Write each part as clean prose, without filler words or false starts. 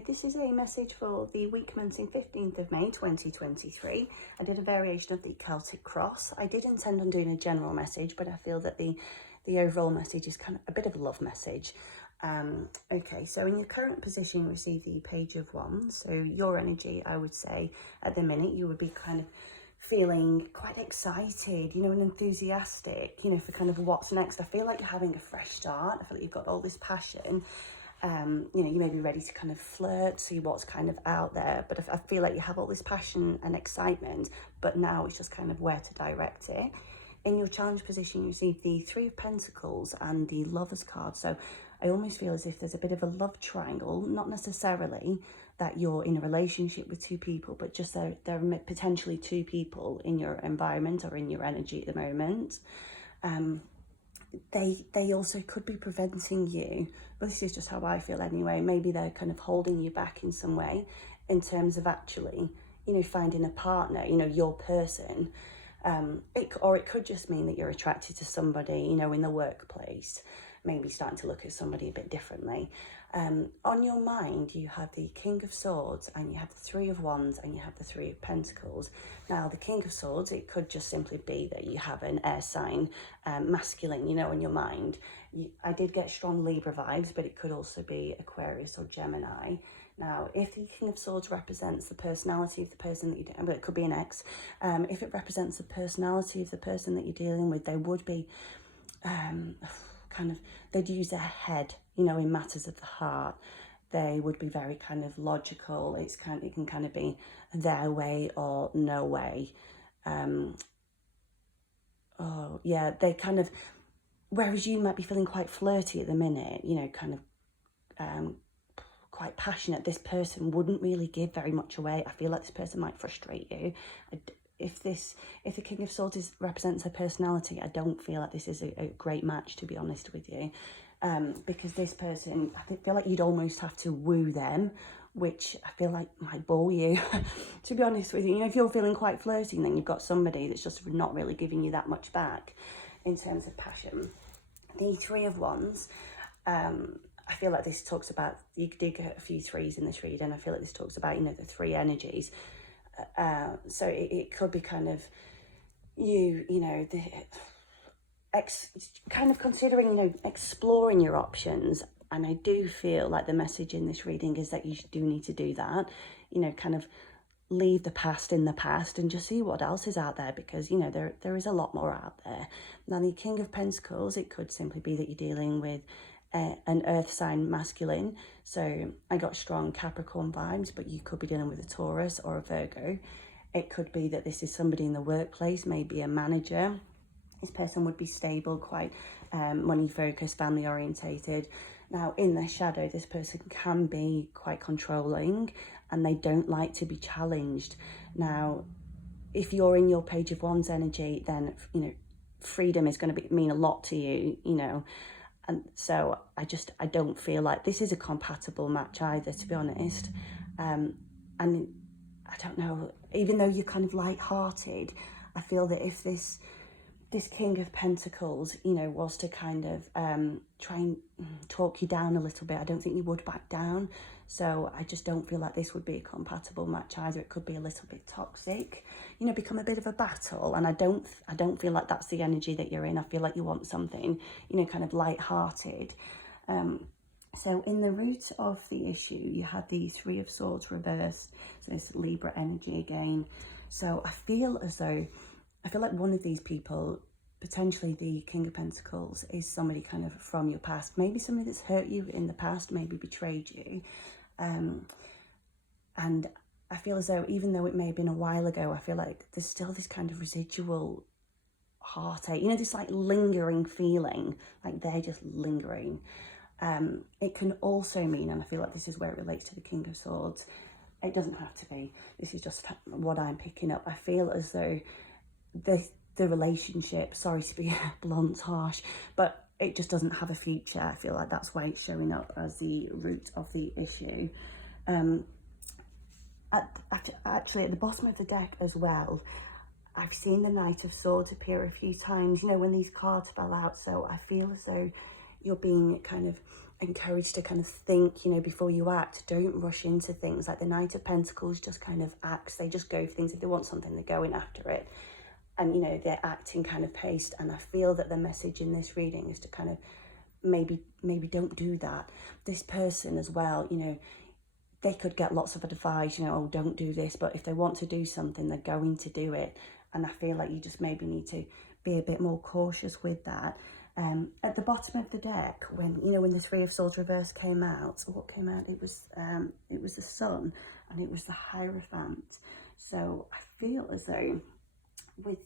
Hi, this is a message for the week commencing 15th of May 2023. I did a variation of the Celtic cross. I did intend on doing a general message, but I feel that the overall message is kind of a bit of a love message. Okay, so in your current position, you receive the Page of Wands. So your energy, I would say, at the minute, you would be kind of feeling quite excited, you know, and enthusiastic, you know, for kind of what's next. I feel like you're having a fresh start. I feel like you've got all this passion. You know, you may be ready to kind of flirt, see what's kind of out there, but I feel like you have all this passion and excitement, but now it's just kind of where to direct it. In your challenge position, you receive the Three of Pentacles and the Lovers card. So I almost feel as if there's a bit of a love triangle, not necessarily that you're in a relationship with two people, but just there are potentially two people in your environment or in your energy at the moment. They also could be preventing you, but this is just how I feel anyway. Maybe they're kind of holding you back in some way in terms of actually, you know, finding a partner, you know, your person. It could just mean that you're attracted to somebody, you know, in the workplace, maybe starting to look at somebody a bit differently. On your mind, you have the King of Swords and you have the Three of Wands and you have the Three of Pentacles. Now, the King of Swords, it could just simply be that you have an air sign, masculine, you know, on your mind. I did get strong Libra vibes, but it could also be Aquarius or Gemini. Now, if the King of Swords represents the personality of the person that you're dealing with, it could be an ex. If it represents the personality of the person that you're dealing with, they would be they'd use their head, you know, in matters of the heart. They would be very kind of logical. It can kind of be their way or no way. They kind of, whereas you might be feeling quite flirty at the minute, you know, kind of quite passionate, this person wouldn't really give very much away. I feel like this person might frustrate you. If the King of Swords represents her personality, I don't feel like this is a great match, to be honest with you. Because this person, I feel like you'd almost have to woo them, which I feel like might bore you, to be honest with you. You know, if you're feeling quite flirty and then you've got somebody that's just not really giving you that much back in terms of passion. The Three of Wands, I feel like this talks about, you did get a few threes in this read, and I feel like this talks about, you know, the three energies. So it could be kind of you know, kind of considering, you know, exploring your options. And I do feel like the message in this reading is that you do need to do that, you know, kind of leave the past in the past and just see what else is out there, because, you know, there is a lot more out there. Now, the King of Pentacles, it could simply be that you're dealing with an earth sign masculine. So I got strong Capricorn vibes, but you could be dealing with a Taurus or a Virgo. It could be that this is somebody in the workplace, maybe a manager. This person would be stable, quite money focused, family orientated. Now, in their shadow, this person can be quite controlling and they don't like to be challenged. Now, if you're in your Page of Wands energy, then, you know, freedom is going to mean a lot to you, you know. And so I don't feel like this is a compatible match either, to be honest. And I don't know, even though you're kind of light-hearted, I feel that if this King of Pentacles, you know, was to kind of try and talk you down a little bit, I don't think you would back down. So I just don't feel like this would be a compatible match either. It could be a little bit toxic, you know, become a bit of a battle. And I don't feel like that's the energy that you're in. I feel like you want something, you know, kind of light-hearted. So in the root of the issue, you had the Three of Swords reversed. So it's Libra energy again. So I feel like one of these people, potentially the King of Pentacles, is somebody kind of from your past. Maybe somebody that's hurt you in the past, maybe betrayed you. And I feel as though, even though it may have been a while ago, I feel like there's still this kind of residual heartache, you know, this like lingering feeling, like they're just lingering. It can also mean, and I feel like this is where it relates to the King of Swords, it doesn't have to be, this is just what I'm picking up. I feel as though the relationship, sorry to be blunt, harsh, but it just doesn't have a future. I feel like that's why it's showing up as the root of the issue. Actually, at the bottom of the deck as well, I've seen the Knight of Swords appear a few times, you know, when these cards fell out. So I feel as though you're being kind of encouraged to kind of think, you know, before you act. Don't rush into things. Like the Knight of Pentacles just kind of acts. They just go for things. If they want something, they're going after it. And, you know, they're acting kind of paced. And I feel that the message in this reading is to kind of maybe don't do that. This person as well, you know, they could get lots of advice, you know, oh, don't do this. But if they want to do something, they're going to do it. And I feel like you just maybe need to be a bit more cautious with that. At the bottom of the deck, when, you know, when the Three of Swords reverse came out, what came out? It was the Sun, and it was the Hierophant. So I feel as though with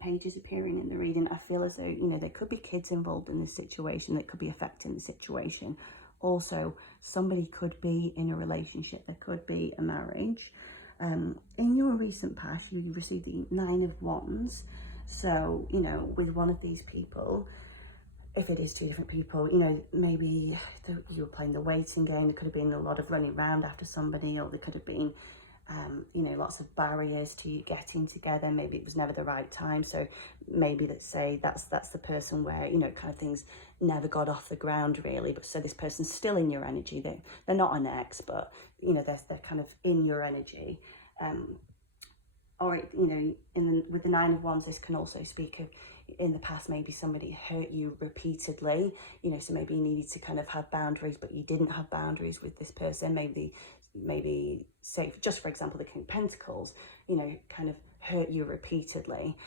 pages appearing in the reading, I feel as though, you know, there could be kids involved in this situation that could be affecting the situation. Also, somebody could be in a relationship. There could be a marriage. In your recent past, you received the Nine of Wands. So, you know, with one of these people, if it is two different people, you know, maybe you were playing the waiting game. There could have been a lot of running around after somebody, or there could have been, you know, lots of barriers to you getting together. Maybe it was never the right time. So maybe, let's say that's the person where, you know, kind of things never got off the ground really. But so this person's still in your energy. They're not an ex, but, you know, they're kind of in your energy. Or, you know, with the Nine of Wands, this can also speak of, in the past, maybe somebody hurt you repeatedly, you know, so maybe you needed to kind of have boundaries, but you didn't have boundaries with this person. Maybe say, just for example, the King of Pentacles, you know, kind of hurt you repeatedly.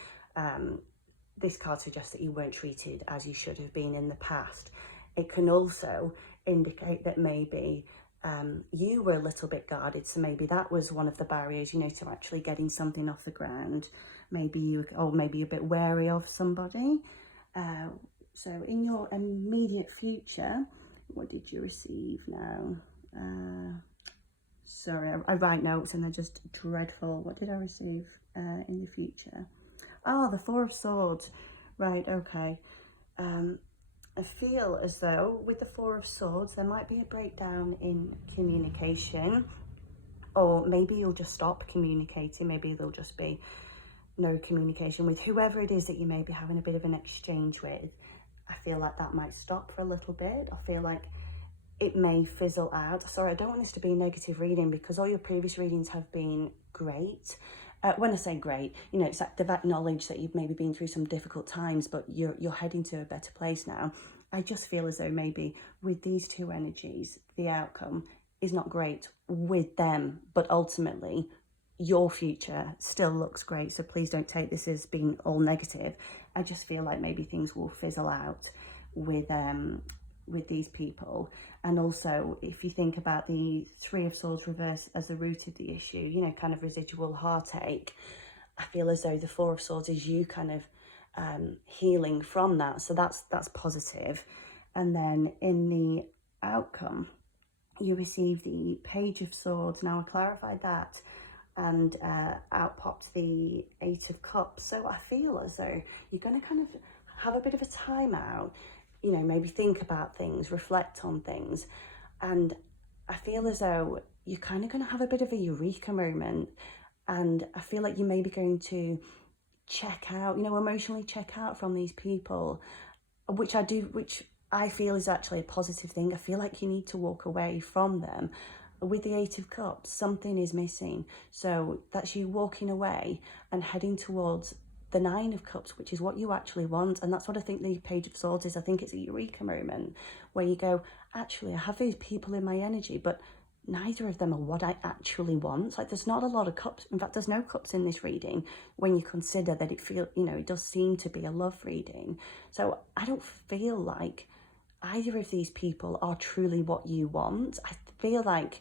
This card suggests that you weren't treated as you should have been in the past. It can also indicate that maybe you were a little bit guarded, so maybe that was one of the barriers, you know, to actually getting something off the ground. Maybe you're a bit wary of somebody. So in your immediate future, what did you receive now? Sorry, I write notes and they're just dreadful. What did I receive in the future? Oh, the Four of Swords. Right, okay. I feel as though with the Four of Swords, there might be a breakdown in communication, or maybe you'll just stop communicating. Maybe there'll just be no communication with whoever it is that you may be having a bit of an exchange with. I feel like that might stop for a little bit. I feel like it may fizzle out. Sorry, I don't want this to be a negative reading, because all your previous readings have been great. When I say great, you know, it's like they've acknowledged that you've maybe been through some difficult times, but you're heading to a better place now. I just feel as though maybe with these two energies, the outcome is not great with them, but ultimately your future still looks great. So please don't take this as being all negative. I just feel like maybe things will fizzle out with these people. And also, if you think about the Three of Swords reverse as the root of the issue, you know, kind of residual heartache, I feel as though the Four of Swords is you kind of healing from that. So that's positive. And then in the outcome, you receive the Page of Swords. Now I clarified that, and out popped the Eight of Cups. So I feel as though you're going to kind of have a bit of a timeout, you know, maybe think about things, reflect on things. And I feel as though you're kind of going to have a bit of a eureka moment. And I feel like you may be going to check out, you know, emotionally check out from these people, which I feel is actually a positive thing. I feel like you need to walk away from them. With the Eight of Cups, something is missing. So that's you walking away and heading towards the Nine of Cups, which is what you actually want. And that's what I think the Page of Swords is. I think it's a eureka moment where you go, actually, I have these people in my energy, but neither of them are what I actually want. Like, there's not a lot of cups. In fact, there's no cups in this reading when you consider that it does seem to be a love reading. So I don't feel like either of these people are truly what you want. I feel like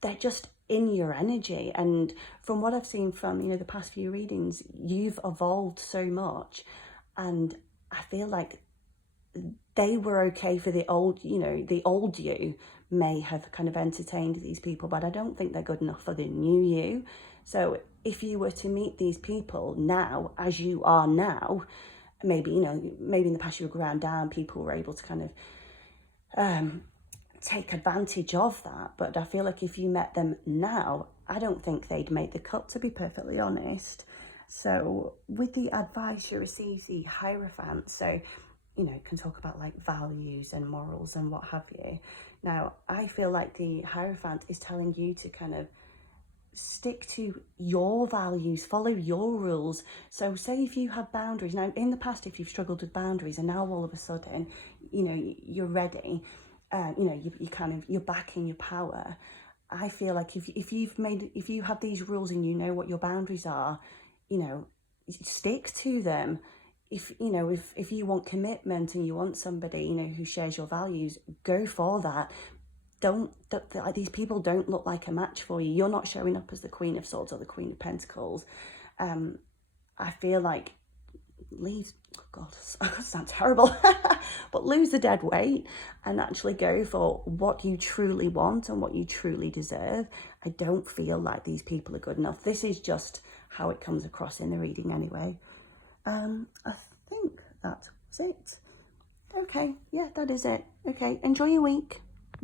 they're just in your energy. And from what I've seen from, you know, the past few readings, you've evolved so much. And I feel like they were okay for the old, you know, the old you may have kind of entertained these people, but I don't think they're good enough for the new you. So if you were to meet these people now, as you are now, maybe, you know, maybe in the past you were ground down, people were able to kind of take advantage of that. But I feel like if you met them now, I don't think they'd make the cut, to be perfectly honest. So with the advice, you receive the Hierophant. So you know, can talk about like values and morals and what have you. Now, I feel like the Hierophant is telling you to kind of stick to your values, follow your rules. So say if you have boundaries, now in the past, if you've struggled with boundaries and now all of a sudden, you know, you're ready, you know, you kind of, you're back in your power. I feel like if you have these rules and you know what your boundaries are, you know, stick to them. If you know, if you want commitment and you want somebody, you know, who shares your values, go for that. These people don't look like a match for you. You're not showing up as the Queen of Swords or the Queen of Pentacles. I feel like leave, oh God, that sounds terrible, but lose the dead weight and actually go for what you truly want and what you truly deserve. I don't feel like these people are good enough. This is just how it comes across in the reading anyway. I think that was it. Okay, yeah, that is it. Okay, enjoy your week.